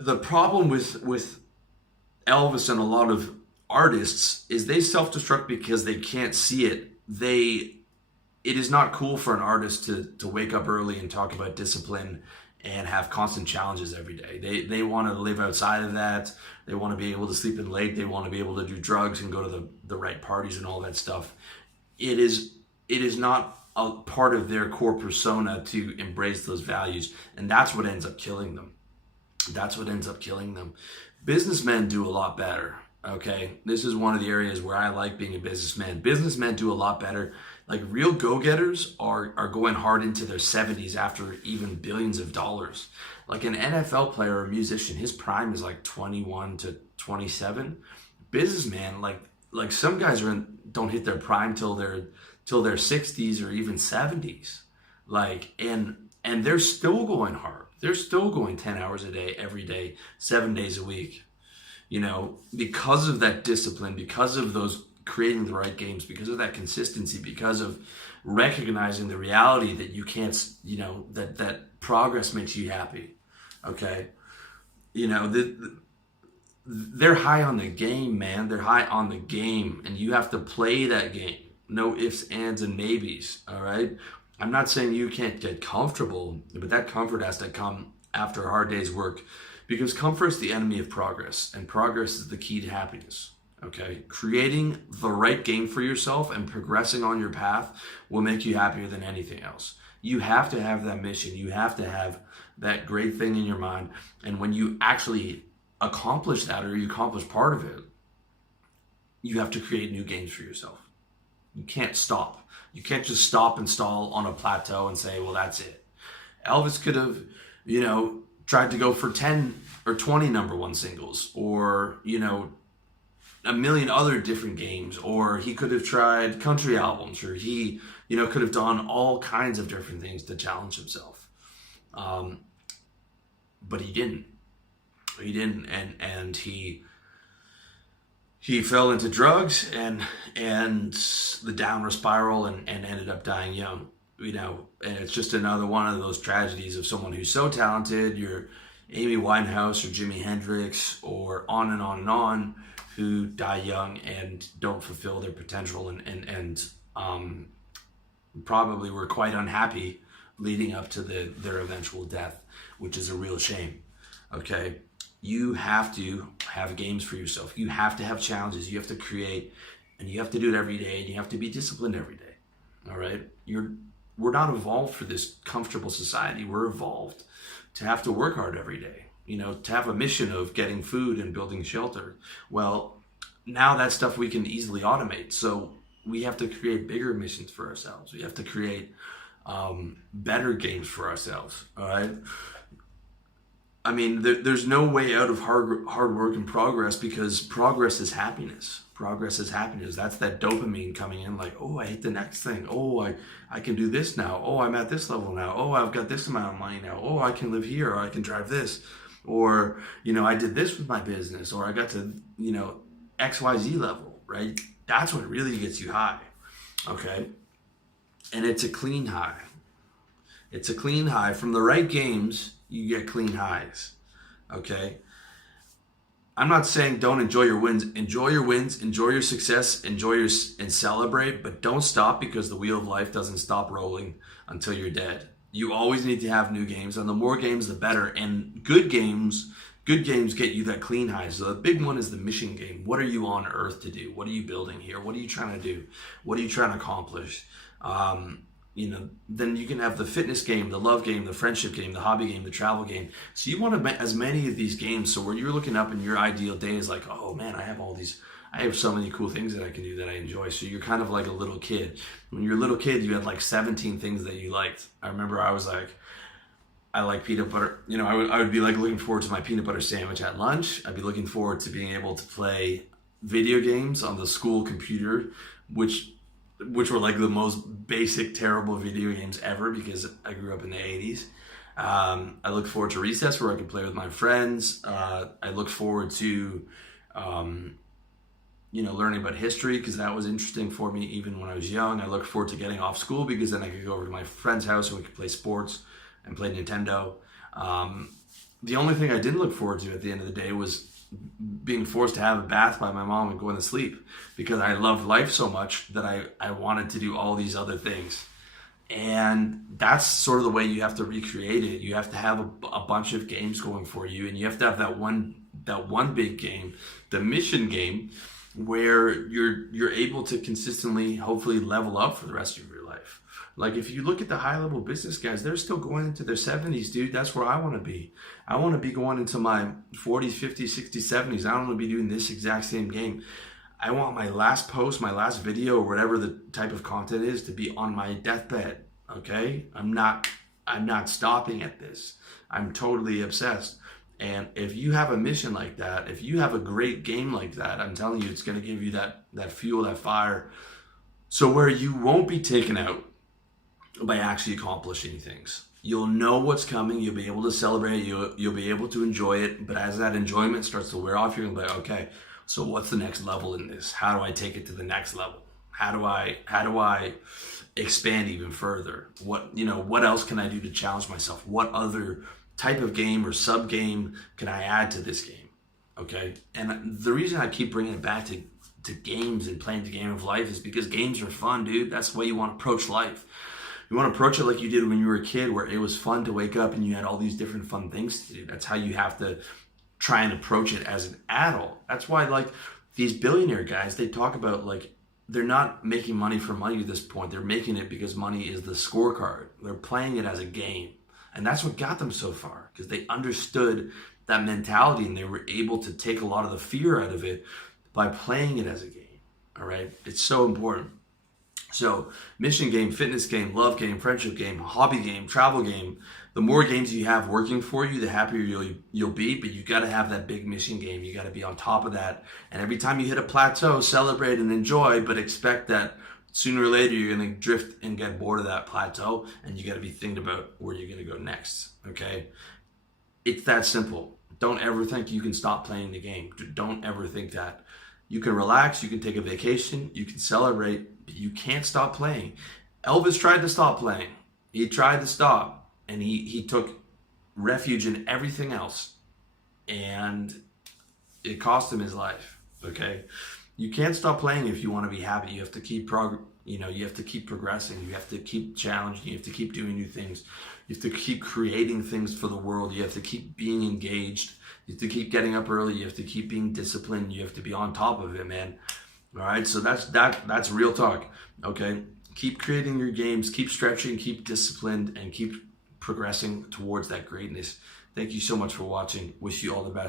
the problem with Elvis and a lot of artists is they self-destruct because they can't see it. It is not cool for an artist to wake up early and talk about discipline and have constant challenges every day. They want to live outside of that. They want to be able to sleep in late. They want to be able to do drugs and go to the right parties and all that stuff. It is not a part of their core persona to embrace those values, and that's what ends up killing them. That's what ends up killing them. Businessmen do a lot better. Okay, this is one of the areas where I like being a businessman. Businessmen do a lot better. Like real go-getters are going hard into their 70s after even billions of dollars. Like an NFL player or musician, his prime is like 21 to 27. Businessman, like some guys don't hit their prime till their 60s or even 70s. Like and they're still going hard. They're still going 10 hours a day, every day, 7 days a week. Because of that discipline, because of those creating the right games, because of that consistency, because of recognizing the reality that you can't, that progress makes you happy. Okay. They're high on the game, man. They're high on the game, and you have to play that game. No ifs, ands, and maybes. All right. I'm not saying you can't get comfortable, but that comfort has to come after a hard day's work, because comfort is the enemy of progress, and progress is the key to happiness. Okay, creating the right game for yourself and progressing on your path will make you happier than anything else. You have to have that mission. You have to have that great thing in your mind. And when you actually accomplish that, or you accomplish part of it, you have to create new games for yourself. You can't stop. You can't just stop and stall on a plateau and say, well, that's it. Elvis could have, tried to go for 10 or 20 number one singles, or, a million other different games, or he could have tried country albums, or he, could have done all kinds of different things to challenge himself. But he didn't. He didn't, and he fell into drugs and the downward spiral and ended up dying young. And it's just another one of those tragedies of someone who's so talented. You're Amy Winehouse or Jimi Hendrix or on and on and on, who die young and don't fulfill their potential and probably were quite unhappy leading up to their eventual death, which is a real shame. Okay, you have to have games for yourself. You have to have challenges. You have to create, and you have to do it every day, and you have to be disciplined every day. All right, we're not evolved for this comfortable society. We're evolved to have to work hard every day, to have a mission of getting food and building shelter. Well, now that stuff we can easily automate. So we have to create bigger missions for ourselves. We have to create better games for ourselves. All right. I mean, there's no way out of hard work and progress, because progress is happiness. Progress is happiness. That's that dopamine coming in, like, oh, I hit the next thing. Oh, I can do this now. Oh, I'm at this level now. Oh, I've got this amount of money now. Oh, I can live here, or I can drive this. Or, I did this with my business, or I got to, XYZ level, right? That's what really gets you high, okay? And it's a clean high. It's a clean high. From the right games, you get clean highs, okay? I'm not saying don't enjoy your wins. Enjoy your wins, enjoy your success, and celebrate, but don't stop, because the wheel of life doesn't stop rolling until you're dead. You always need to have new games, and the more games, the better. And good games get you that clean high. So the big one is the mission game. What are you on earth to do? What are you building here? What are you trying to do? What are you trying to accomplish? Then you can have the fitness game, the love game, the friendship game, the hobby game, the travel game. So you want as many of these games. So where you're looking up and your ideal day is like, oh man, I have so many cool things that I can do that I enjoy. So you're kind of like a little kid. When you're a little kid, you had like 17 things that you liked. I remember I was like, I like peanut butter. I would be like looking forward to my peanut butter sandwich at lunch. I'd be looking forward to being able to play video games on the school computer, which were like the most basic, terrible video games ever, because I grew up in the 80s. I look forward to recess, where I could play with my friends. I look forward to, learning about history, because that was interesting for me even when I was young. I look forward to getting off school, because then I could go over to my friend's house and we could play sports and play Nintendo. The only thing I didn't look forward to at the end of the day was being forced to have a bath by my mom and going to sleep, because I loved life so much that I wanted to do all these other things. And that's sort of the way you have to recreate it. You have to have a bunch of games going for you, and you have to have that one big game, the mission game, where you're able to consistently, hopefully, level up for the rest of your life. Like, if you look at the high level business guys, they're still going into their 70s, dude. That's where I want to be. I want to be going into my 40s, 50s, 60s, 70s. I don't want to be doing this exact same game. I want my last post, my last video, or whatever the type of content is, to be on my deathbed. Okay? I'm not stopping at this. I'm totally obsessed. And if you have a mission like that, if you have a great game like that, I'm telling you, it's going to give you that fuel, that fire. So where you won't be taken out by actually accomplishing things. You'll know what's coming. You'll be able to celebrate. You'll be able to enjoy it. But as that enjoyment starts to wear off, you're gonna be like, okay, so what's the next level in this? How do I take it to the next level? How do I expand even further? What else can I do to challenge myself? What other type of game or sub game can I add to this game? Okay, and the reason I keep bringing it back to games and playing the game of life is because games are fun, dude. That's the way you want to approach life. You want to approach it like you did when you were a kid, where it was fun to wake up and you had all these different fun things to do. That's how you have to try and approach it as an adult. That's why, like, these billionaire guys, they talk about, like, they're not making money for money at this point. They're making it because money is the scorecard. They're playing it as a game. And that's what got them so far, because they understood that mentality and they were able to take a lot of the fear out of it by playing it as a game. All right? It's so important. So, mission game, fitness game, love game, friendship game, hobby game, travel game. The more games you have working for you, the happier you'll be. But you got to have that big mission game. You got to be on top of that. And every time you hit a plateau, celebrate and enjoy, but expect that sooner or later you're going to drift and get bored of that plateau, and you got to be thinking about where you're going to go next. Okay? It's that simple. Don't ever think you can stop playing the game. Don't ever think that. You can relax, you can take a vacation, you can celebrate, but you can't stop playing. Elvis tried to stop playing. He tried to stop, and he took refuge in everything else, and it cost him his life. Okay? You can't stop playing if you want to be happy. You have to keep you have to keep progressing. You have to keep challenging. You have to keep doing new things. You have to keep creating things for the world. You have to keep being engaged. You have to keep getting up early. You have to keep being disciplined. You have to be on top of it, man. All right, so that's real talk. Okay, keep creating your games. Keep stretching. Keep disciplined, and keep progressing towards that greatness. Thank you so much for watching. Wish you all the best.